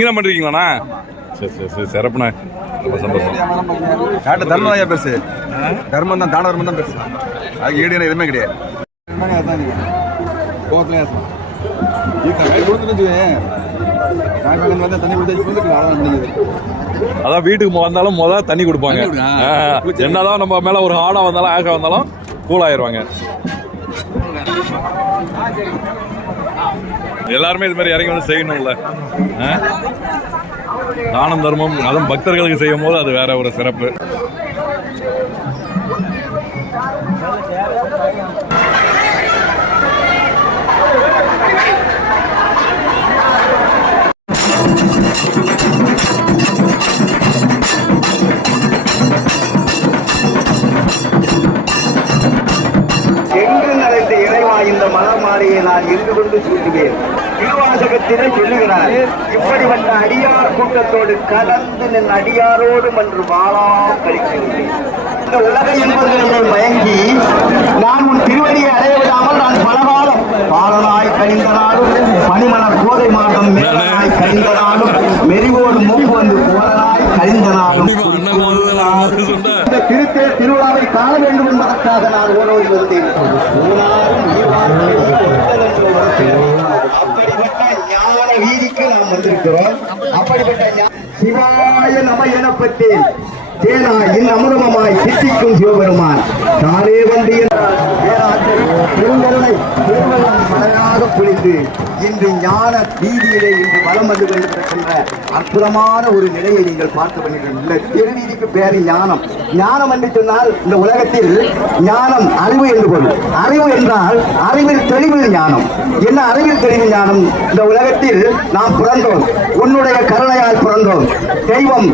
நீங்க தான் பண்றீங்களாண்ணா? சரி சரி சரி, சிறப்புண்ணா, ரொம்ப சந்தோஷம். நாட்டு தர்மம் தான் பெருசு, தர்மம் தான், தான தர்மம் தான் பெருசு. அது ஈடு எதுவுமே கிடையாது. அதான் வீட்டுக்கு வந்தாலும் முதல்ல தண்ணி கொடுப்பாங்க. என்னதான் நம்ம மேல ஒரு ஹார்டா வந்தாலும் ஆக வந்தாலும் கூல் ஆயிருவாங்க. எல்லாருமே இது மாதிரி இறங்கி வந்து செய்யணும்ல. தானம் தர்மம் அதுவும் பக்தர்களுக்கு செய்யும் போது அது வேற ஒரு சிறப்பு. இந்த மலர் மாலையை நான் இருந்து கொண்டு சூட்டுவேன். திருவாசகத்திலே சொல்லுகிறார், இப்படிப்பட்ட அடியார் கூட்டத்தோடு கலந்து நின் அடியாரோடு என்று வாழா கழிக்கின்றேன். இந்த உலகம் என்பதை மயங்கி நான் உன் திருவடியை அடைய விடாமல் நான் பலகாலம் பாலனாய் கழிந்த நாளும், பனிமலர் கோதை மாதம் மேலாய் கழிந்த நாளும், மெரிவோடு மூக்கு வந்து போலனாய் கழிந்த நாளும், இந்த திருத்தேர் திருவிழாவை காண வேண்டும் என்பதற்காக நான் ஓடோடி வந்தேன். அப்படிப்பட்ட ஞான வீதிக்கு நாம் வந்திருக்கிறோம். அப்படிப்பட்ட சிவாய நம எனப்பட்டேன் தேனாயின் அமுதமாய் சித்திக்கும் சிவபெருமான் தானே வந்து பெருங்கருணை பெருவெள்ளம் மழையாக பொழிந்து இன்று ஞான வீதியிலே இன்று வலம் வந்து கொண்டிருக்கின்ற அற்புதமான ஒரு நிலையை நீங்கள் பார்த்து வருகிறீர்கள். இந்த திருவீதிக்கு பேரு ஞானம். ஞானம் என்று சொன்னால் இந்த உலகத்தில் ஞானம் அறிவு என்று பொருள். அறிவு என்றால் அறிவில் தெளிவு ஞானம். என்ன அறிவில் தெளிவு ஞானம்? இந்த உலகத்தில் நாம் பிறந்தோம், உன்னுடைய கருணையால் பிறந்தோம். தெய்வம்